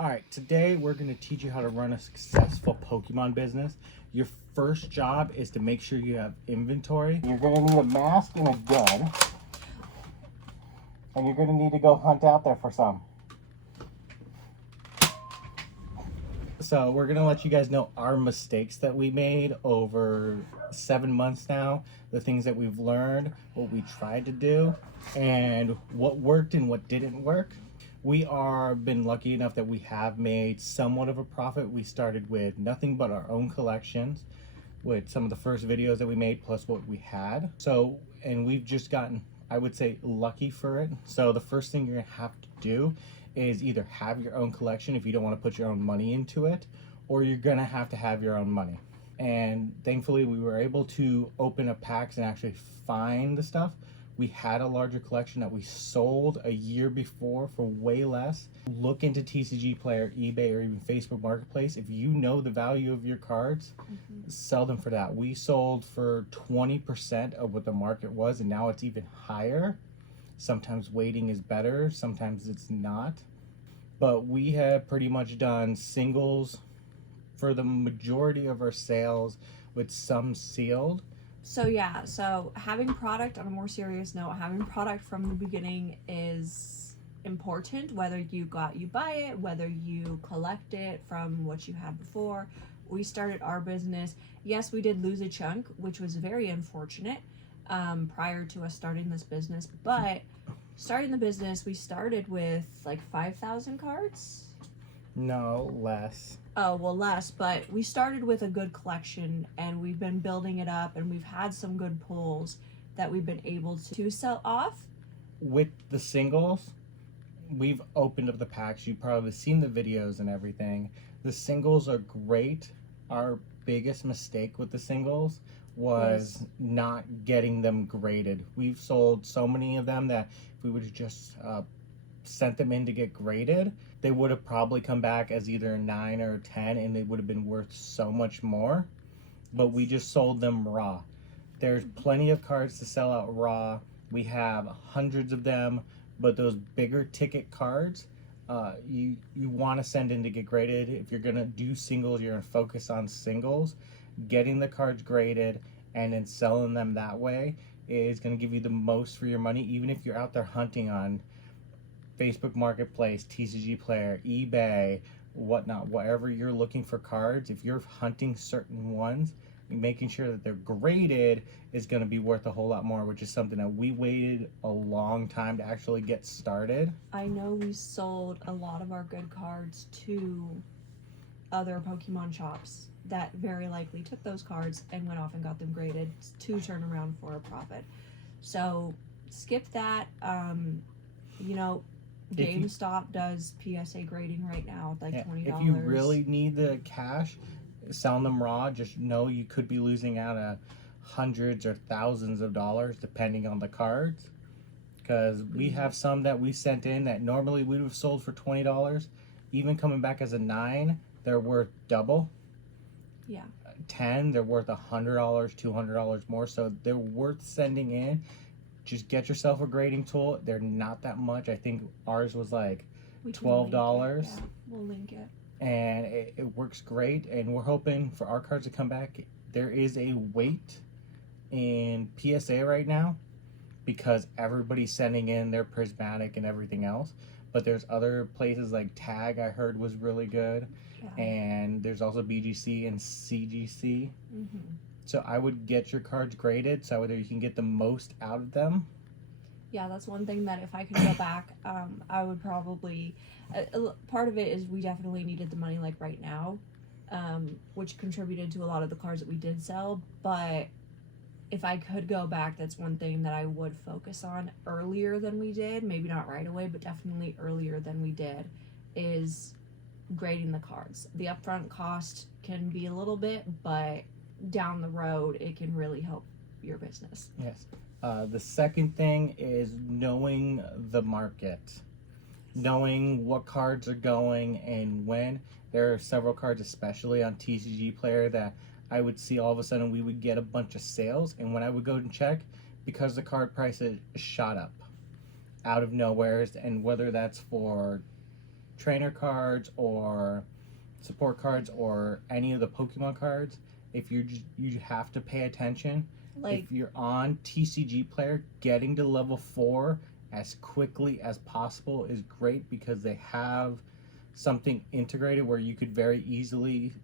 All right, today we're going to teach you how to run a successful Pokemon business. Your first job is to make sure you have inventory. You're going to need a mask and a gun. And you're going to need to go hunt out there for some. So we're going to let you guys know our mistakes that we made over 7 months now, the things that we've learned, what we tried to do, and what worked and what didn't work. We are been lucky enough that we have made somewhat of a profit. We started with nothing but our own collections with some of the first videos that we made plus what we had. So, and we've just gotten, I would say, lucky for it. So the first thing you're gonna have to do is either have your own collection if you don't want to put your own money into it, or you're gonna have to have your own money. And thankfully we were able to open up packs and actually find the stuff. We had a larger collection that we sold a year before for way less. Look into TCG Player, eBay, or even Facebook Marketplace. If you know the value of your cards, sell them for that. We sold for 20% of what the market was, and now it's even higher. Sometimes waiting is better, sometimes it's not. But we have pretty much done singles for the majority of our sales, with some sealed. So yeah, so having product, on a more serious note, having product from the beginning is important. Whether you buy it, whether you collect it from what you had before. We started our business. Yes, we did lose a chunk, which was very unfortunate prior to us starting this business. But starting the business, we started with like 5,000 cards. No, less. Oh, well, less, but we started with a good collection and we've been building it up, and we've had some good pulls that we've been able to sell off. With the singles, we've opened up the packs. You've probably seen the videos and everything. The singles are great. Our biggest mistake with the singles was not getting them graded. We've sold so many of them that if we would have just sent them in to get graded, they would have probably come back as either a 9 or a 10, and they would have been worth so much more. But we just sold them raw. There's plenty of cards to sell out raw. We have hundreds of them, but those bigger ticket cards, you want to send in to get graded. If you're gonna do singles, you're gonna focus on singles. Getting the cards graded and then selling them that way is gonna give you the most for your money, even if you're out there hunting on Facebook Marketplace, TCG Player, eBay, whatnot, wherever you're looking for cards. If you're hunting certain ones, making sure that they're graded is going to be worth a whole lot more, which is something that we waited a long time to actually get started. I know we sold a lot of our good cards to other Pokemon shops that very likely took those cards and went off and got them graded to turn around for a profit. So skip that. You know, GameStop does PSA grading right now, like $20. If you really need the cash, selling them raw, just know you could be losing out of hundreds or thousands of dollars depending on the cards. Because we have some that we sent in that normally we would have sold for $20. Even coming back as a 9, they're worth double. Yeah. 10, they're worth $100, $200 more. So they're worth sending in. Just get yourself a grading tool. They're not that much. I think ours was like $12. Yeah, we'll link it. And it works great. And we're hoping for our cards to come back. There is a wait in PSA right now because everybody's sending in their prismatic and everything else. But there's other places like Tag, I heard, was really good. Yeah. And there's also BGC and CGC. So I would get your cards graded so whether you can get the most out of them. Yeah, that's one thing that if I could go back, I would probably... part of it is we definitely needed the money like right now, which contributed to a lot of the cards that we did sell. But if I could go back, that's one thing that I would focus on earlier than we did. Maybe not right away, but definitely earlier than we did, is grading the cards. The upfront cost can be a little bit, but down the road it can really help your business. Yes. The second thing is knowing the market, knowing what cards are going and when. There are several cards, especially on TCG Player, that I would see all of a sudden we would get a bunch of sales, and when I would go and check, because the card prices shot up out of nowhere, and whether that's for trainer cards or support cards or any of the Pokemon cards, if you have to pay attention. Like, If you're on TCG Player, getting to level 4 as quickly as possible is great because they have something integrated where you could very easily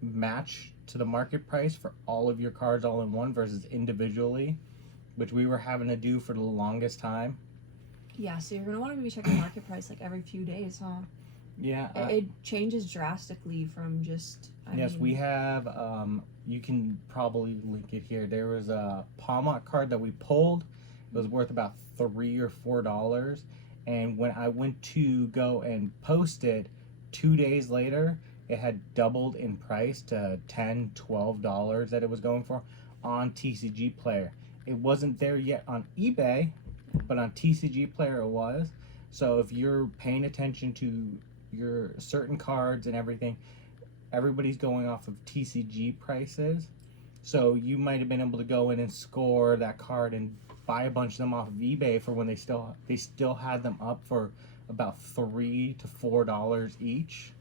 match to the market price for all of your cards all in one versus individually, which we were having to do for the longest time. yeah, so you're gonna want to be checking market price like every few days, huh? Yeah. It changes drastically from just. Yes, we have. You can probably link it here. There was a Palmot card that we pulled. It was worth about $3 or $4, and when I went to go and post it, 2 days later, it had doubled in price to $10, $12 that it was going for on TCG Player. It wasn't there yet on eBay, but on TCG Player it was. So if you're paying attention to your certain cards and everything, everybody's going off of TCG prices. So you might have been able to go in and score that card and buy a bunch of them off of eBay for when they still had them up for about $3 to $4 each.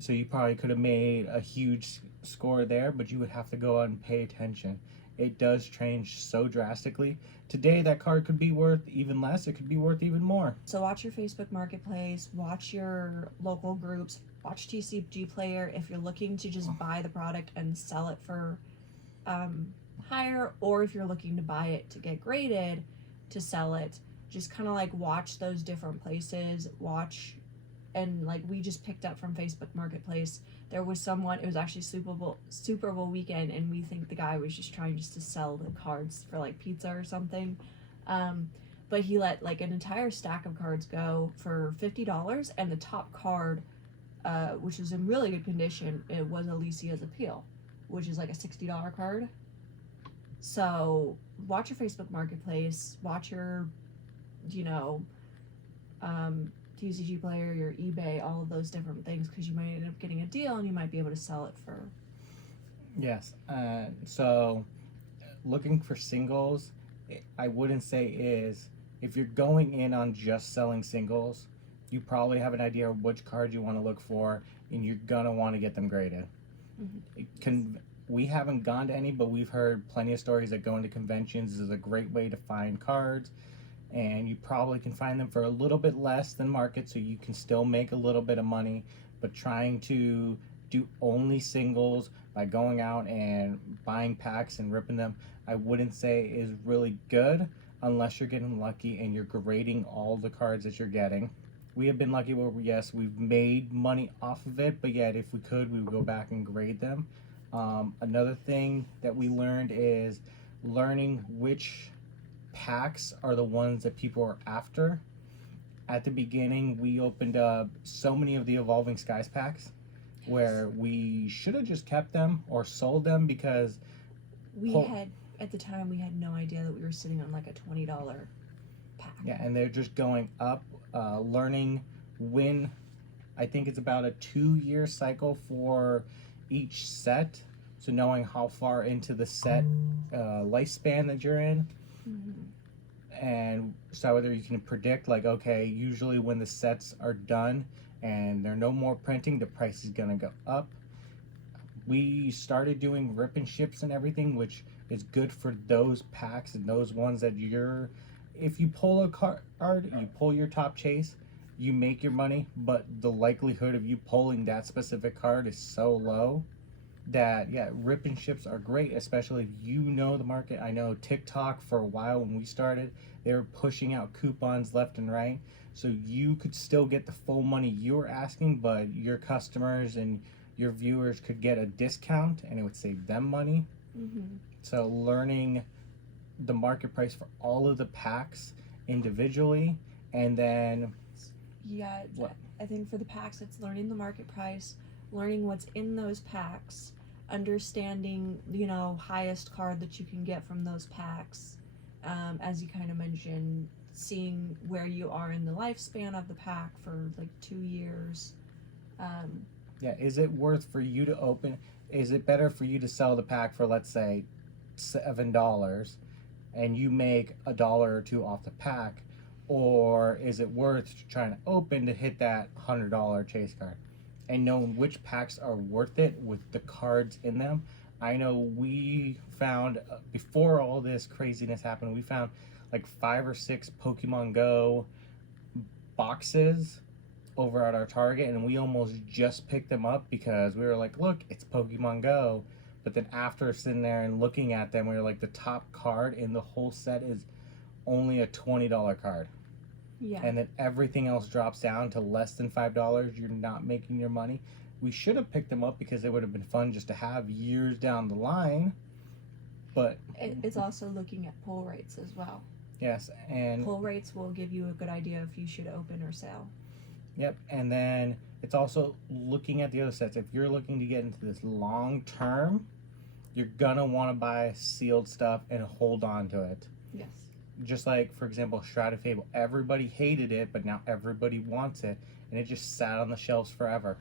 So you probably could have made a huge score there, but you would have to go out and pay attention. It does change so drastically. Today that card could be worth even less, it could be worth even more. So watch your Facebook Marketplace, watch your local groups, watch TCG Player if you're looking to just buy the product and sell it for higher, or if you're looking to buy it to get graded to sell it. Just kind of like watch those different places, watch. And like we just picked up from Facebook Marketplace, there was someone, it was actually Super Bowl weekend, and we think the guy was just trying to sell the cards for like pizza or something. But he let like an entire stack of cards go for $50, and the top card, which was in really good condition, it was Alicia's Appeal, which is like a $60 card. So watch your Facebook Marketplace, watch your, TCG Player, your eBay, all of those different things, because you might end up getting a deal and you might be able to sell it for. Yes. So looking for singles, I wouldn't say is, if you're going in on just selling singles, you probably have an idea of which cards you want to look for, and you're gonna want to get them graded. Mm-hmm. We haven't gone to any, but we've heard plenty of stories that going to conventions is a great way to find cards, and you probably can find them for a little bit less than market, so you can still make a little bit of money. But trying to do only singles by going out and buying packs and ripping them, I wouldn't say is really good unless you're getting lucky and you're grading all the cards that you're getting. We have been lucky where, yes, we've made money off of it, but yet if we could, we would go back and grade them. Another thing that we learned is learning which packs are the ones that people are after. At the beginning, we opened up so many of the Evolving Skies packs where we should have just kept them or sold them because at the time we had no idea that we were sitting on like a $20 pack. Yeah, and they're just going up. Learning when, I think it's about a 2-year cycle for each set, so knowing how far into the set lifespan that you're in. Mm-hmm. And so whether you can predict, like, okay, usually when the sets are done and they're no more printing, the price is gonna go up. We started doing rip and ships and everything, which is good for those packs and those ones that if you pull a card, you pull your top chase, you make your money, but the likelihood of you pulling that specific card is so low that, yeah, rip and ships are great, especially if you know the market. I know TikTok, for a while when we started, they were pushing out coupons left and right, so you could still get the full money you were asking, but your customers and your viewers could get a discount and it would save them money. Mm-hmm. So learning the market price for all of the packs individually, and then I think for the packs it's learning the market price, learning what's in those packs, understanding highest card that you can get from those packs, as you kind of mentioned, seeing where you are in the lifespan of the pack for like 2 years. Is it worth for you to open? Is it better for you to sell the pack for, let's say, $7 and you make $1 or $2 off the pack, or is it worth trying to open to hit that $100 chase card? And knowing which packs are worth it with the cards in them. I know we found before all this craziness happened, we found like 5 or 6 Pokemon Go boxes over at our Target, and we almost just picked them up because we were like, look, it's Pokemon Go. But then after sitting there and looking at them, we were like, the top card in the whole set is only a $20 card. Yeah. And then everything else drops down to less than $5. You're not making your money. We should have picked them up because it would have been fun just to have years down the line. But It's also looking at pull rates as well. yes, and Pull rates will give you a good idea if you should open or sell. yep, and then it's also looking at the other sets. If you're looking to get into this long term, you're gonna want to buy sealed stuff and hold on to it. Yes. Just like, for example, Shrouded Fable. Everybody hated it, but now everybody wants it, and it just sat on the shelves forever.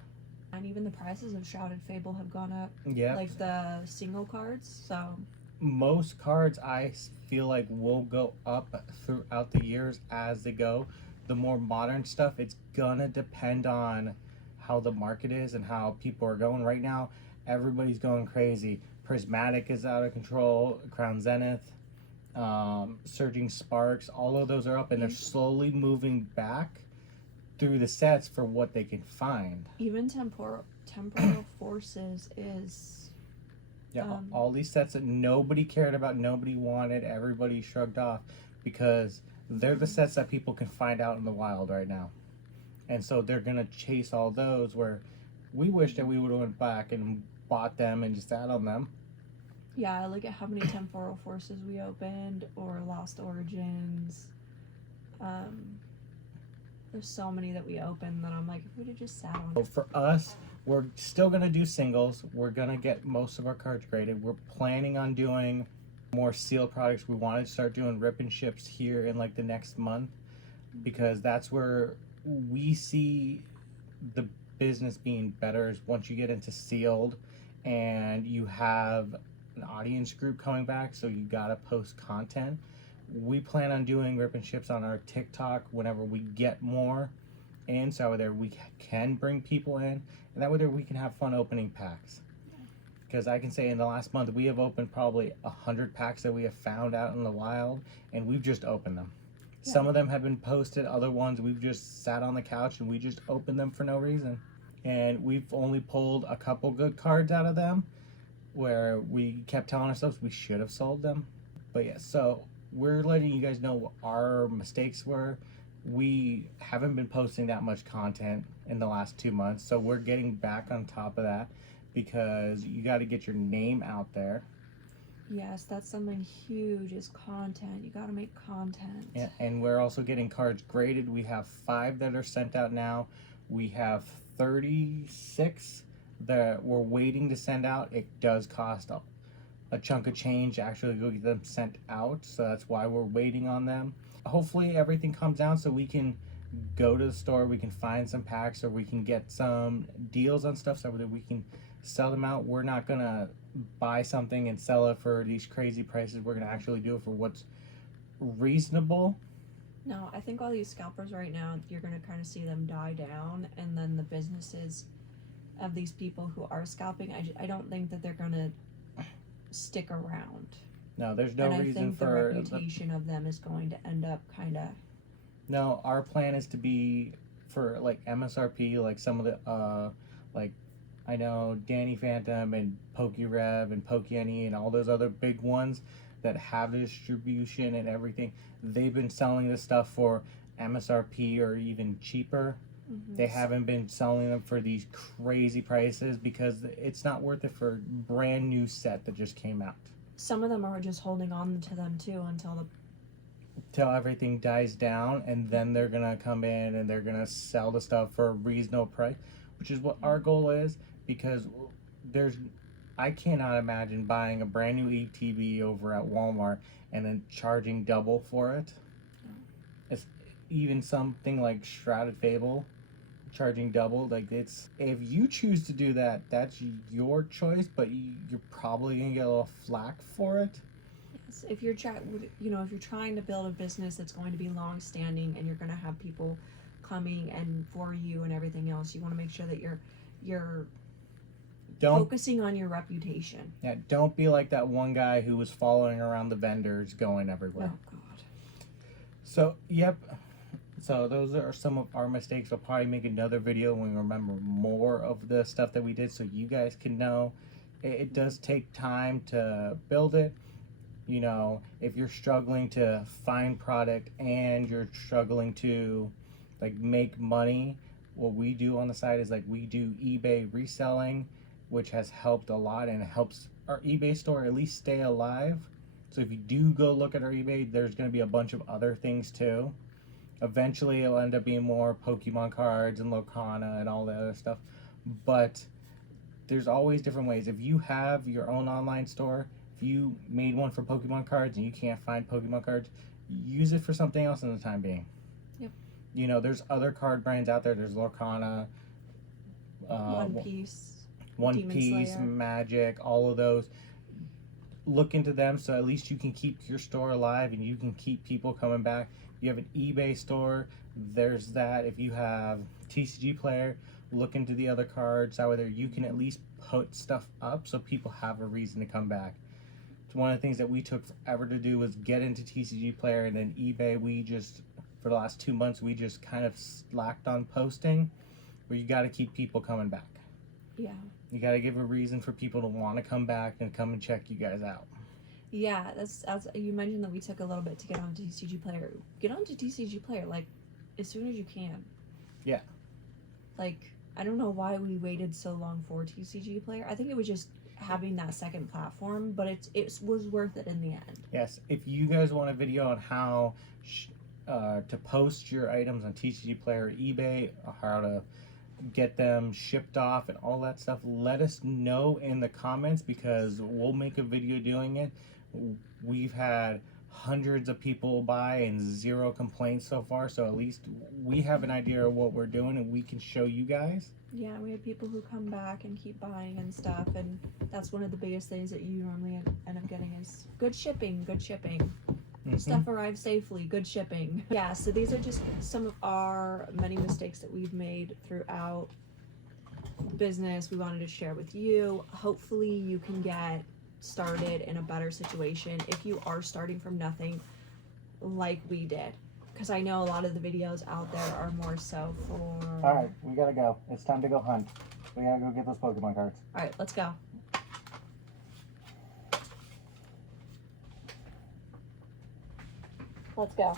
And even the prices of Shrouded Fable have gone up. Yeah. Like the single cards. So Most cards I feel like will go up throughout the years as they go. The more modern stuff, it's gonna depend on how the market is and how people are going. Right now, everybody's going crazy. Prismatic is out of control. Crown Zenith, Surging Sparks, all of those are up, and they're slowly moving back through the sets for what they can find. even temporal forces is Yeah, all these sets that nobody cared about, nobody wanted, everybody shrugged off because they're the sets that people can find out in the wild right now. And so they're going to chase all those where we wish that we would have went back and bought them and just sat on them. yeah, look at how many temporal forces we opened or Lost Origins. There's so many that we opened that I'm like, if we'd have just sat on So for us, we're still going to do singles. We're going to get most of our cards graded. We're planning on doing more sealed products. We wanted to start doing rip and ships here in like the next month because that's where we see the business being better is once you get into sealed and you have an audience group coming back, so you got to post content. We plan on doing rip and ships on our TikTok whenever we get more in, so there we can bring people in, and that way there we can have fun opening packs. Because I can say in the last month we have opened probably 100 packs that we have found out in the wild, and we've just opened them. Yeah. Some of them have been posted, other ones we've just sat on the couch and we just opened them for no reason. And we've only pulled a couple good cards out of them where we kept telling ourselves we should have sold them. But yeah, so we're letting you guys know what our mistakes were. We haven't been posting that much content in the last 2 months, so we're getting back on top of that because you got to get your name out there. Yes, that's something huge is content. You got to make content. Yeah, and we're also getting cards graded. We have 5 that are sent out now. We have 36 that we're waiting to send out. It does cost a chunk of change to actually go get them sent out, so that's why we're waiting on them. Hopefully everything comes down so we can go to the store, we can find some packs, or we can get some deals on stuff so that we can sell them out. We're not gonna buy something and sell it for these crazy prices. We're gonna actually do it for what's reasonable. No, I think all these scalpers right now, you're going to kind of see them die down, and then the businesses of these people who are scalping, I don't think that they're going to stick around. No, there's no and I reason think the for reputation of them is going to end up kind of. No, our plan is to be for like MSRP, like some of the like I know Danny Phantom and PokeRev and PokeAny and all those other big ones that have the distribution and everything. They've been selling this stuff for MSRP or even cheaper. Mm-hmm. They haven't been selling them for these crazy prices because it's not worth it for a brand new set that just came out. Some of them are just holding on to them too Till everything dies down, and then they're gonna come in and they're gonna sell the stuff for a reasonable price, which is what our goal is. Because I cannot imagine buying a brand new ETB over at Walmart and then charging double for it. It's even something like Shrouded Fable charging double. Like, it's, if you choose to do that, that's your choice, but you're probably gonna get a little flack for it. sense. If you're if you're trying to build a business that's going to be long standing and you're going to have people coming and for you and everything else, you want to make sure that you're Don't focusing on your reputation. Yeah, don't be like that one guy who was following around the vendors going everywhere. Oh God. So, yep. So those are some of our mistakes. We'll probably make another video when we remember more of the stuff that we did so you guys can know. It does take time to build it. You know, if you're struggling to find product and you're struggling to like make money, what we do on the side is like we do eBay reselling, which has helped a lot and it helps our eBay store at least stay alive. So if you do go look at our eBay, there's going to be a bunch of other things too. Eventually it'll end up being more Pokemon cards and Lorcana and all the other stuff, but there's always different ways. If you have your own online store, if you made one for Pokemon cards and you can't find Pokemon cards, use it for something else in the time being. Yep. You know, there's other card brands out there. There's Lorcana, One Piece, One Demon Piece, Slayer. Magic, all of those. Look into them so at least you can keep your store alive and you can keep people coming back. You have an eBay store, there's that. If you have TCG Player, look into the other cards. That way there you can at least put stuff up so people have a reason to come back. It's one of the things that we took forever to do was get into TCG Player, and then eBay, we just, for the last 2 months, we just kind of slacked on posting, where you got to keep people coming back. Yeah. You got to give a reason for people to want to come back and come and check you guys out. Yeah, that's you mentioned that we took a little bit to get on TCG Player. Get onto TCG Player like as soon as you can. Yeah. Like I don't know why we waited so long for TCG Player. I think it was just having that second platform, but it was worth it in the end. Yes. If you guys want a video on how to post your items on TCG Player or eBay, how to get them shipped off and all that stuff, let us know in the comments because we'll make a video doing it. We've had hundreds of people buy and 0 complaints so far, so at least we have an idea of what we're doing and we can show you guys. Yeah, we had people who come back and keep buying and stuff, and that's one of the biggest things that you normally end up getting is good shipping. Mm-hmm. Stuff arrives safely, good shipping. Yeah, so these are just some of our many mistakes that we've made throughout business we wanted to share with you. Hopefully you can get started in a better situation if you are starting from nothing like we did, because I know a lot of the videos out there are more so for Alright, we gotta go. It's time to go hunt. We gotta go get those Pokemon cards. Alright, let's go. Let's go.